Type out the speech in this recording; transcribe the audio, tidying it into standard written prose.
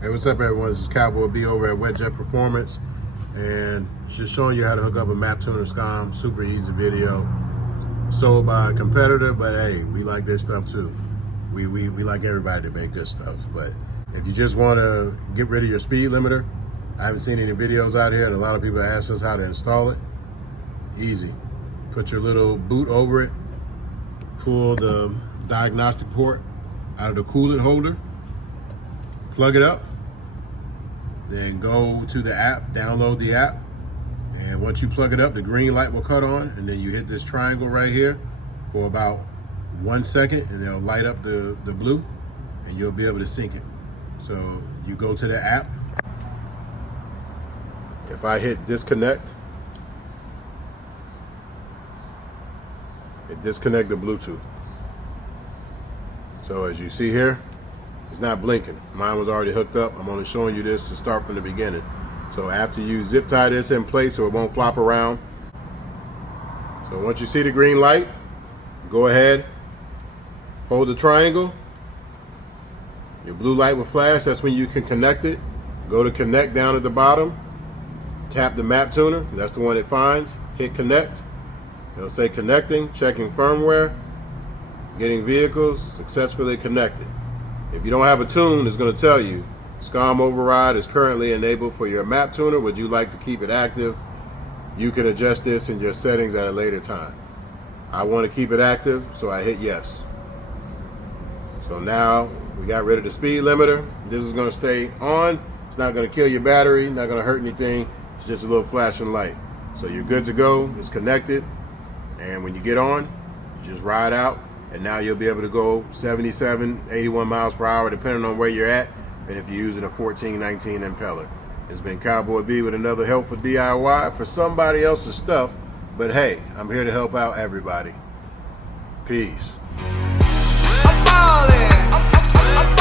Hey, what's up everyone? This is Cowboy B over at Wetjet Performance, and just showing you how to hook up a maptuner scom. Super easy video. Sold by a competitor, but hey, we like this stuff too. We like everybody to make good stuff. But if you just want to get rid of your speed limiter, I haven't seen any videos out here, and a lot of people ask us how to install it. Easy. Put your little boot over it, pull the diagnostic port out of the coolant holder, plug it up, then go to the app, download the app, and once you plug it up, the green light will cut on, and then you hit this triangle right here for about 1 second, and it'll light up the blue, and you'll be able to sync it. So you go to the app. If I hit disconnect, it disconnect the Bluetooth. So as you see here, it's not blinking. Mine was already hooked up. I'm only showing you this to start from the beginning. So after you zip tie this in place so it won't flop around. So once you see the green light, go ahead, hold the triangle. Your blue light will flash. That's when you can connect it. Go to connect down at the bottom. Tap the map tuner. That's the one it finds. Hit connect. It'll say connecting, checking firmware, getting vehicles successfully connected. If you don't have a tune, it's going to tell you scom override is currently enabled for your map tuner. Would you like to keep it active? You can adjust this in your settings at a later time. I want to keep it active, so I hit yes. So now we got rid of the speed limiter. This is going to stay on. It's not going to kill your battery, not going to hurt anything. It's just a little flashing light. So you're good to go. It's connected. And when you get on, you just ride out. And now you'll be able to go 77, 81 miles per hour, depending on where you're at, and if you're using a 1419 impeller. It's been Cowboy B with another helpful DIY for somebody else's stuff, but hey, I'm here to help out everybody. Peace. I'm ballin'.